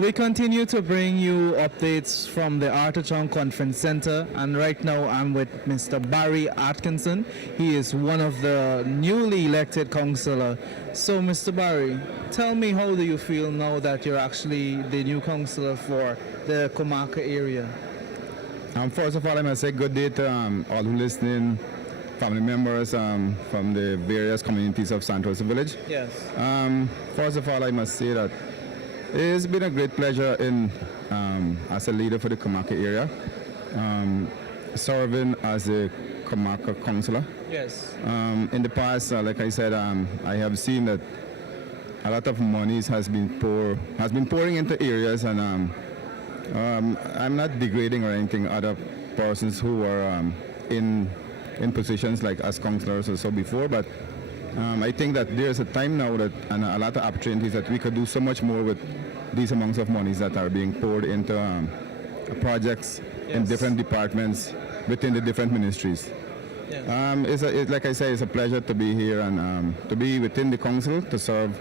We continue to bring you updates from the Artichon Conference Center, and right now I'm with Mr. Barry Atkinson. He is one of the newly elected councillor. So, Mr. Barry, tell me, how do you feel now that you're actually the new councillor for the Kumaka area? First of all, I must say good day to all who listening, family members from the various communities of Santos Village. Yes. First of all, I must say that it's been a great pleasure as a leader for the Kumaka area, serving as a Kumaka councillor. Yes. In the past, like I said, I have seen that a lot of monies has been pouring into areas, and I'm not degrading or anything other persons who are in positions like as councillors or so before, but I think that there's a time now that and a lot of opportunities that we could do so much more with these amounts of monies that are being poured into projects in different departments within the different ministries. Yes. It's like I say, it's a pleasure to be here and to be within the council to serve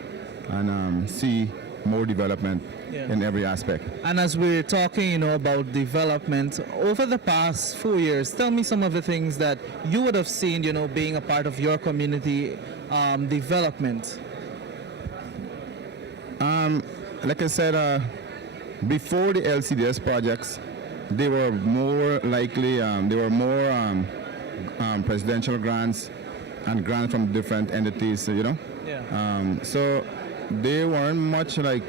and see more development in every aspect. And as we're talking, about development over the past 4 years, tell me some of the things that you would have seen, being a part of your community development. Like I said, before the LCDS projects, they were more likely, there were more presidential grants and grants from different entities, so they weren't much like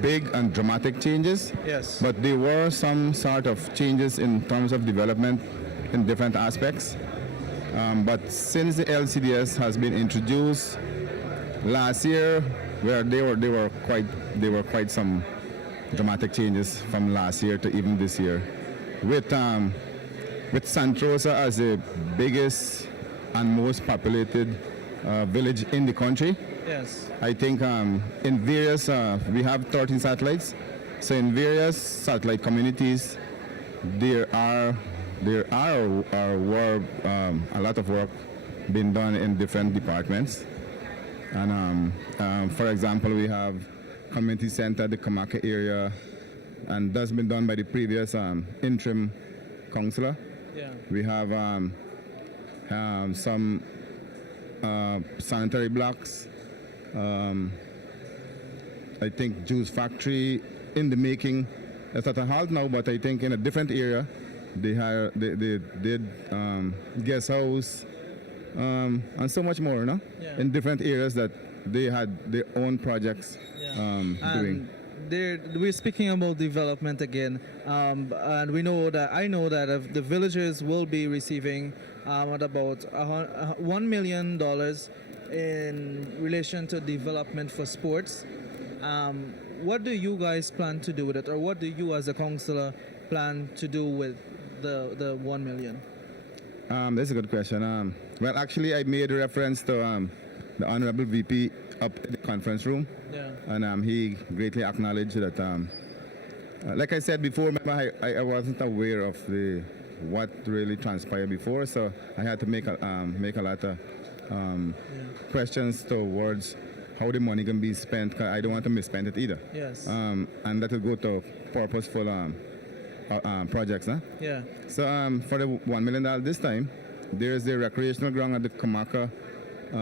big and dramatic changes. Yes. But there were some sort of changes in terms of development in different aspects. But since the LCDS has been introduced last year, where there were quite some dramatic changes from last year to even this year, with Santrosa as the biggest and most populated village in the country. Yes. I think in various, we have 13 satellites. So in various satellite communities, there were a lot of work being done in different departments. And for example, we have community center, the Kumaka area, and that's been done by the previous interim councillor. Yeah. We have some sanitary blocks. I think juice factory in the making. It's at a halt now, but I think in a different area, they did guest house and so much more, no? Yeah. In different areas that they had their own projects doing. We're speaking about development again, and I know that the villagers will be receiving at about $1 million in relation to development for sports. What do you guys plan to do with it, or what do you as a councillor plan to do with the 1 million? That's a good question. Well, actually, I made a reference to the Honorable VP up in the conference room. Yeah. And he greatly acknowledged that, like I said before, remember, I wasn't aware of what really transpired before, so I had to make a lot of questions towards how the money can be spent, 'cause I don't want to misspend it either. Yes. And let it go to purposeful projects. Huh? Yeah. So for the $1 million this time, there's the recreational ground at the Kumaka,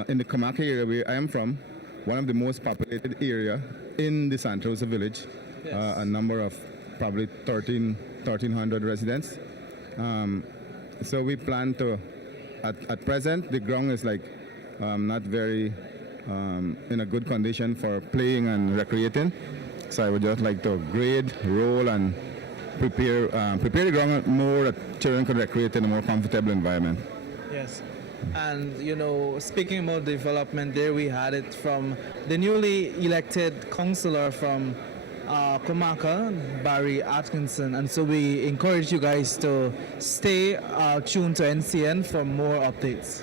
in the Kumaka area where I am from, one of the most populated area in the Santos Village. Yes. A number of probably 1,300 residents. So we plan to, at present, the ground is like not very in a good condition for playing and recreating. So I would just like to grade, roll, and prepare the ground more that children could recreate in a more comfortable environment. Yes. And, speaking about development, there we had it from the newly elected councillor from Kumaka, Barry Atkinson. And so we encourage you guys to stay tuned to NCN for more updates.